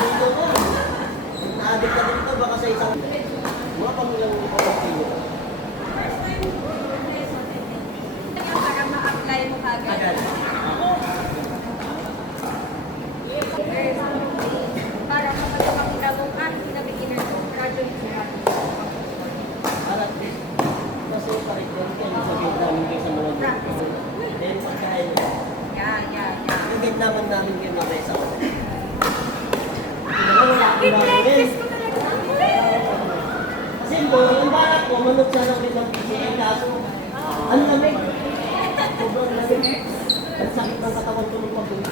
dito ko. Naadik ka dito baka sa isang mga pamilang kapatid. Para ma-apply mo kagad. Para mapagpapakita mo hindi na beginner mo, graduate mo. Para kasi pareklamo kayo sa namin kayo sa mga dito. Then pagkain. Yeah. Higit naman namin kayo na sa ako. I-practice ko talaga. Kasi yung balat ko, manod sana ulit ng PCA kaso ang lamig. Sobrang lamig. Ang sakit ng katawan ko nung pag-uwi.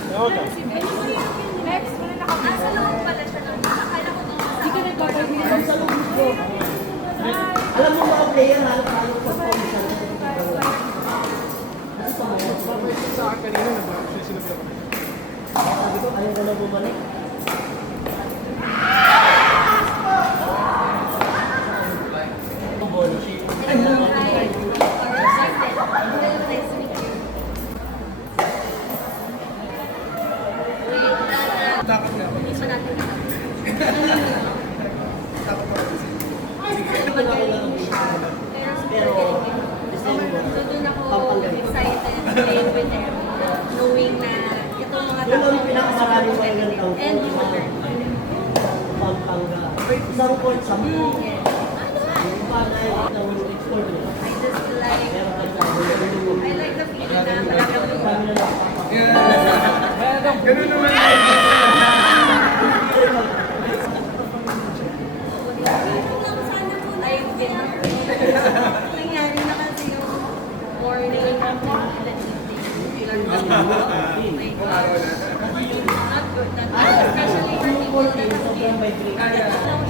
Next, wala na kami. Nasa loob pala siya lang. Akala ko nung Hindi ka nagpapagod sa loob ko. Alam mo mga player, halos pag-pag-isa na Sa akin kanina, nag-siya sinabi ako. sabi ko, ayaw ko na bumalik. Takot nga ako. Hindi pa natin Takot ako kasi. Pero, December, So doon ako excited to play with them, knowing na itong mga yun ang pinakamarami ko yung tao ko. and you will learn. Pampanga. Isang court, 10. Yes. Yung pa na yung export nila. I just like, Pero ang sabi ko, I like the feeling na malaki kami na lang. Ganun naman. I've been nangyari na kasi yung morning and evening. Araw na. Not good. Especially for people that have been